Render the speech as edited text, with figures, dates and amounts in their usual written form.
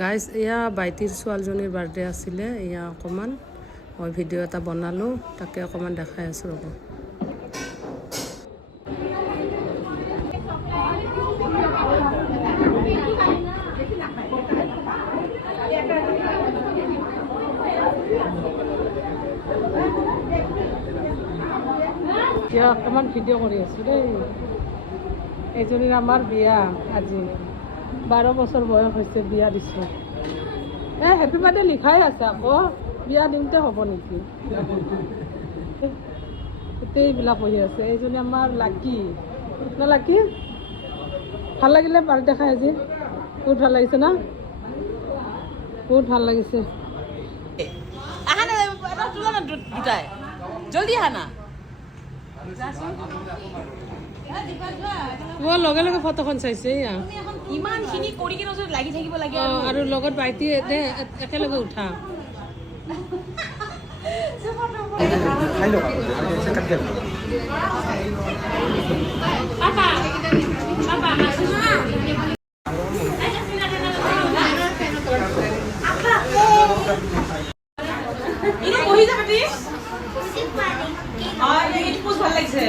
Guys এয়া বাইটিৰ ছোৱালীজনীৰ birthday আছিলে, এয়া অকণমান মই ভিডিঅ' এটা বনালোঁ, তাকে অকণমান দেখাই আছোঁ ৰ'ব। এতিয়া অকণমান ভিডিঅ' কৰি আছোঁ দেই। এইজনীৰ আমাৰ বিয়া আজি 12 বছৰ বয়স হৈছে, বিয়া দিছোঁ। হেপী বাৰ্থডে লিখাই আছে আকৌ, বিয়া দিনতে হ'ব নেকি? গোটেইবিলাক বহি আছে। এইজনী আমাৰ লাকি না, লাকি ভাল লাগিলে বাৰ্থডে খাই আজি? বহুত ভাল লাগিছে না? বহুত ভাল লাগিছে। আহা না তোলা না দুটাই জলদি আহা না। লগে লগে ফটোখন চাইছে ইমানখিনি কৰি কিনে লাগি থাকিব লাগে আৰু লগত বাইটি একেলগে উঠা। ভাল লাগিছে।